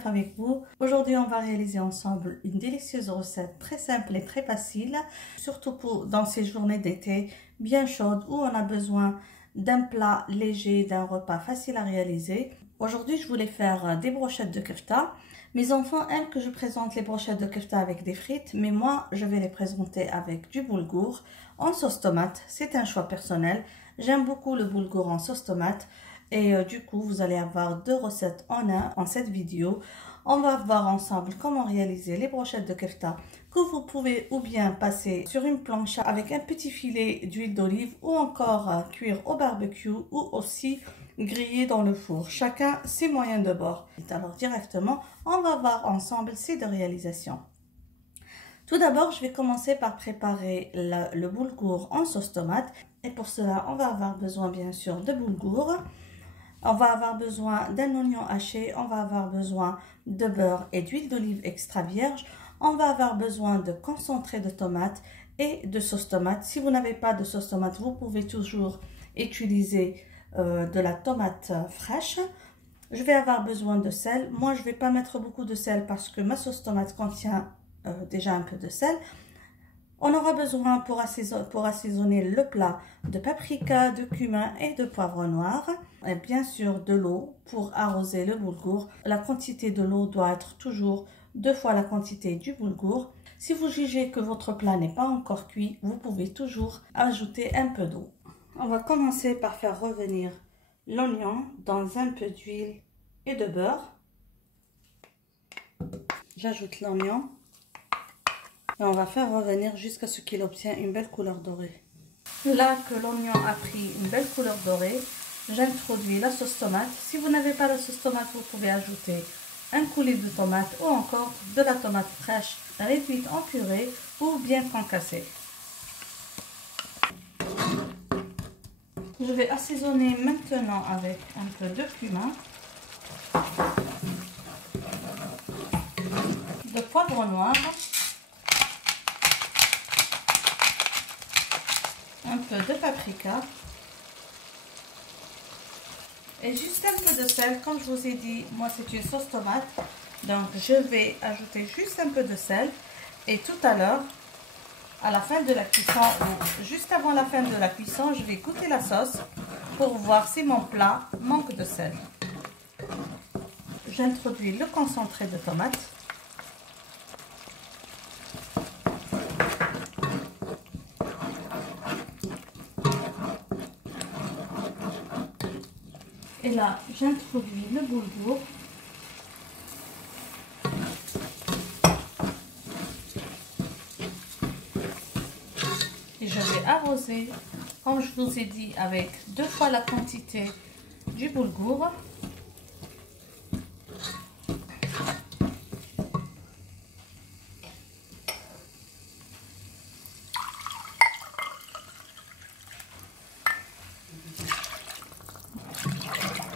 Youssef avec vous. Aujourd'hui, on va réaliser ensemble une délicieuse recette très simple et très facile, surtout dans ces journées d'été bien chaudes où on a besoin d'un plat léger, d'un repas facile à réaliser. Aujourd'hui, je voulais faire des brochettes de kefta. Mes enfants aiment que je présente les brochettes de kefta avec des frites, mais moi, je vais les présenter avec du boulgour en sauce tomate. C'est un choix personnel. J'aime beaucoup le boulgour en sauce tomate. Et du coup, vous allez avoir deux recettes en un en cette vidéo. On va voir ensemble comment réaliser les brochettes de kefta que vous pouvez ou bien passer sur une planche avec un petit filet d'huile d'olive ou encore cuire au barbecue ou aussi griller dans le four. Chacun ses moyens de bord. Alors directement, on va voir ensemble ces deux réalisations. Tout d'abord, je vais commencer par préparer le boulgour en sauce tomate. Et pour cela, on va avoir besoin bien sûr de boulgour. On va avoir besoin d'un oignon haché, on va avoir besoin de beurre et d'huile d'olive extra vierge. On va avoir besoin de concentré de tomate et de sauce tomate. Si vous n'avez pas de sauce tomate, vous pouvez toujours utiliser de la tomate fraîche. Je vais avoir besoin de sel. Moi, je ne vais pas mettre beaucoup de sel parce que ma sauce tomate contient déjà un peu de sel. On aura besoin pour assaisonner le plat de paprika, de cumin et de poivre noir. Et bien sûr de l'eau pour arroser le boulgour. La quantité de l'eau doit être toujours 2 fois la quantité du boulgour. Si vous jugez que votre plat n'est pas encore cuit, vous pouvez toujours ajouter un peu d'eau. On va commencer par faire revenir l'oignon dans un peu d'huile et de beurre. J'ajoute l'oignon. Et on va faire revenir jusqu'à ce qu'il obtienne une belle couleur dorée. Là que l'oignon a pris une belle couleur dorée, j'introduis la sauce tomate. Si vous n'avez pas la sauce tomate, vous pouvez ajouter un coulis de tomate ou encore de la tomate fraîche réduite en purée ou bien concassée. Je vais assaisonner maintenant avec un peu de cumin, de poivre noir, un peu de paprika et juste un peu de sel. Comme je vous ai dit, moi c'est une sauce tomate, donc je vais ajouter juste un peu de sel. Et tout à l'heure, à la fin de la cuisson ou juste avant la fin de la cuisson, je vais goûter la sauce pour voir si mon plat manque de sel. J'introduis le concentré de tomate. Et là, j'introduis le boulgour. Et je vais arroser, comme je vous ai dit, avec 2 fois la quantité du boulgour.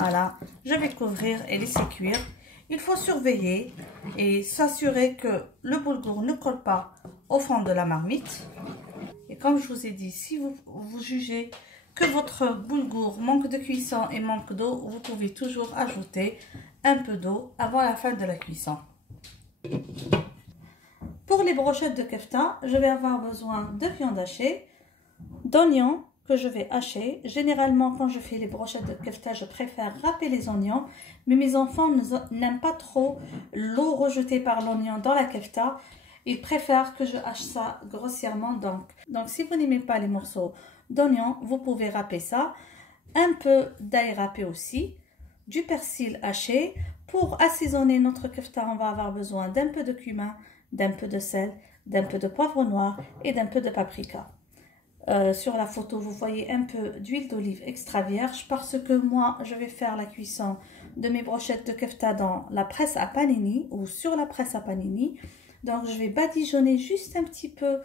Voilà, je vais couvrir et laisser cuire. Il faut surveiller et s'assurer que le boulgour ne colle pas au fond de la marmite. Et comme je vous ai dit, si vous jugez que votre boulgour manque de cuisson et manque d'eau, vous pouvez toujours ajouter un peu d'eau avant la fin de la cuisson. Pour les brochettes de kefta, je vais avoir besoin de viande hachée, d'oignons que je vais hacher. Généralement, quand je fais les brochettes de kefta, je préfère râper les oignons, mais mes enfants n'aiment pas trop l'eau rejetée par l'oignon dans la kefta. Ils préfèrent que je hache ça grossièrement. Donc si vous n'aimez pas les morceaux d'oignon, vous pouvez râper ça. Un peu d'ail râpé aussi, du persil haché. Pour assaisonner notre kefta, on va avoir besoin d'un peu de cumin, d'un peu de sel, d'un peu de poivre noir et d'un peu de paprika. Sur la photo, vous voyez un peu d'huile d'olive extra vierge parce que moi, je vais faire la cuisson de mes brochettes de kefta dans la presse à panini ou sur la presse à panini. Donc, je vais badigeonner juste un petit peu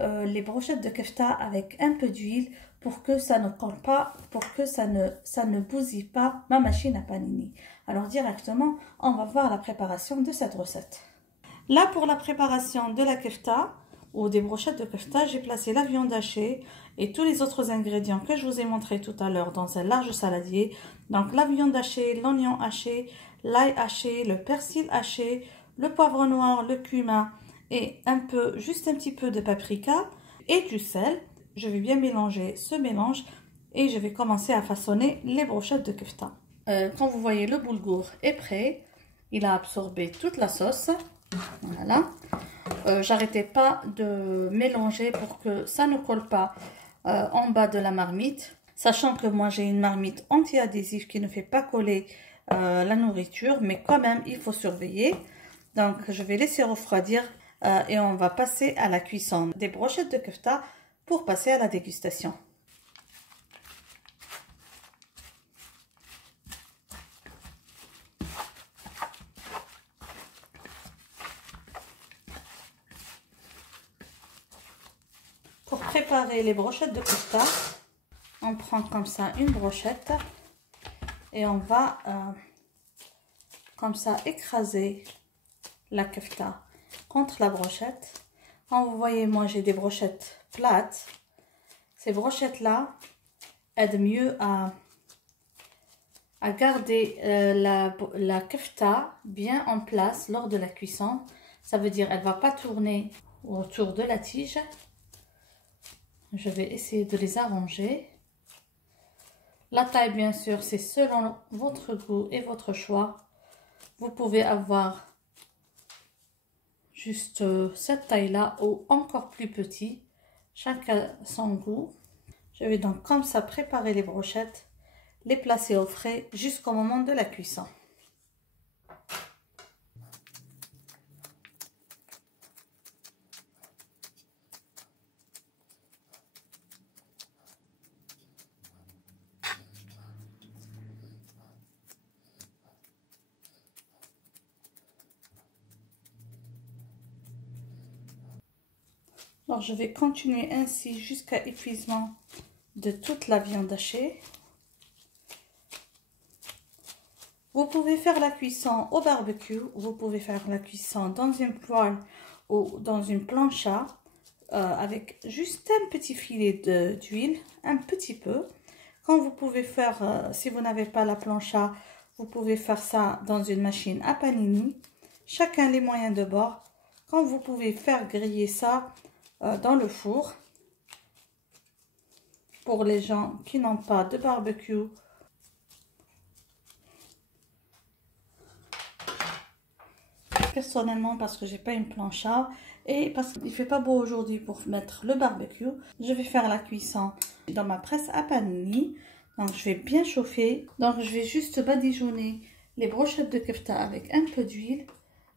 les brochettes de kefta avec un peu d'huile pour que ça ne colle pas, pour que ça ne bousille pas ma machine à panini. Alors, directement, on va voir la préparation de cette recette. Là, pour la préparation de la kefta, ou des brochettes de kefta, j'ai placé la viande hachée et tous les autres ingrédients que je vous ai montré tout à l'heure dans un large saladier. Donc la viande hachée, l'oignon haché, l'ail haché, le persil haché, le poivre noir, le cumin et juste un petit peu de paprika et du sel. Je vais bien mélanger ce mélange et je vais commencer à façonner les brochettes de kefta. Quand vous voyez, le boulgour est prêt. Il a absorbé toute la sauce. Voilà. J'arrêtais pas de mélanger pour que ça ne colle pas en bas de la marmite. Sachant que moi j'ai une marmite anti-adhésif qui ne fait pas coller la nourriture. Mais quand même, il faut surveiller. Donc je vais laisser refroidir et on va passer à la cuisson des brochettes de kefta pour passer à la dégustation. Pour préparer les brochettes de kefta, on prend comme ça une brochette et on va comme ça écraser la kefta contre la brochette. Quand vous voyez, moi j'ai des brochettes plates. Ces brochettes là aident mieux à garder la kefta bien en place lors de la cuisson. Ça veut dire elle ne va pas tourner autour de la tige. Je vais essayer de les arranger. La taille, bien sûr, c'est selon votre goût et votre choix. Vous pouvez avoir juste cette taille-là ou encore plus petit. Chacun son goût. Je vais donc comme ça préparer les brochettes, les placer au frais jusqu'au moment de la cuisson. Alors, je vais continuer ainsi jusqu'à épuisement de toute la viande hachée. Vous pouvez faire la cuisson au barbecue, vous pouvez faire la cuisson dans une poêle ou dans une plancha avec juste un petit filet d'huile, un petit peu. Quand vous pouvez faire, si vous n'avez pas la plancha, vous pouvez faire ça dans une machine à panini. Chacun les moyens de bord. Quand vous pouvez faire griller ça dans le four. Pour les gens qui n'ont pas de barbecue, personnellement, parce que j'ai pas une plancha et parce qu'il fait pas beau aujourd'hui pour mettre le barbecue, je vais faire la cuisson dans ma presse à panini. Donc je vais bien chauffer. Donc je vais juste badigeonner les brochettes de kefta avec un peu d'huile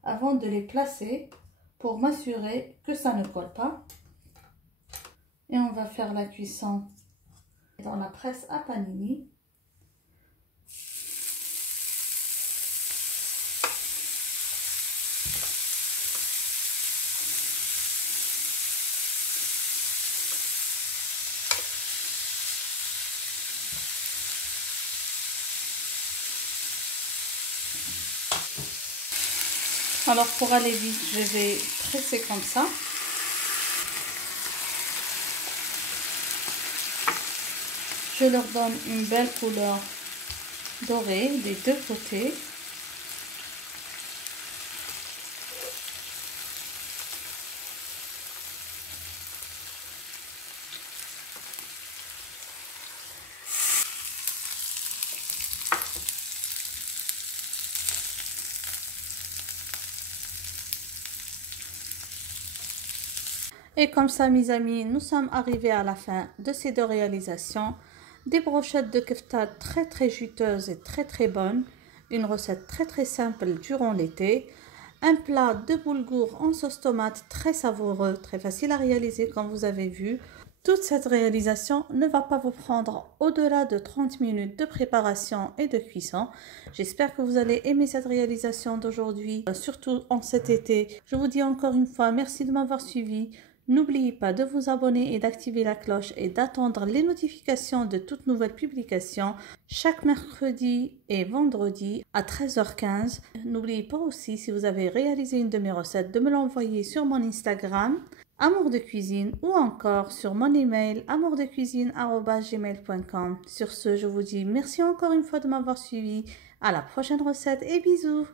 avant de les placer pour m'assurer que ça ne colle pas. Et on va faire la cuisson dans la presse à panini. Alors pour aller vite, je vais presser comme ça. Je leur donne une belle couleur dorée des deux côtés. Et comme ça, mes amis, nous sommes arrivés à la fin de ces deux réalisations. Des brochettes de kefta très juteuses et très bonnes. Une recette très simple durant l'été. Un plat de boulgour en sauce tomate très savoureux, très facile à réaliser comme vous avez vu. Toute cette réalisation ne va pas vous prendre au-delà de 30 minutes de préparation et de cuisson. J'espère que vous allez aimer cette réalisation d'aujourd'hui, surtout en cet été. Je vous dis encore une fois merci de m'avoir suivi. N'oubliez pas de vous abonner et d'activer la cloche et d'attendre les notifications de toutes nouvelles publications. chaque mercredi et vendredi à 13h15. N'oubliez pas aussi, si vous avez réalisé une de mes recettes, de me l'envoyer sur mon Instagram, Amour de Cuisine, ou encore sur mon email amourdecuisine@gmail.com. Sur ce, je vous dis merci encore une fois de m'avoir suivi. À la prochaine recette et bisous!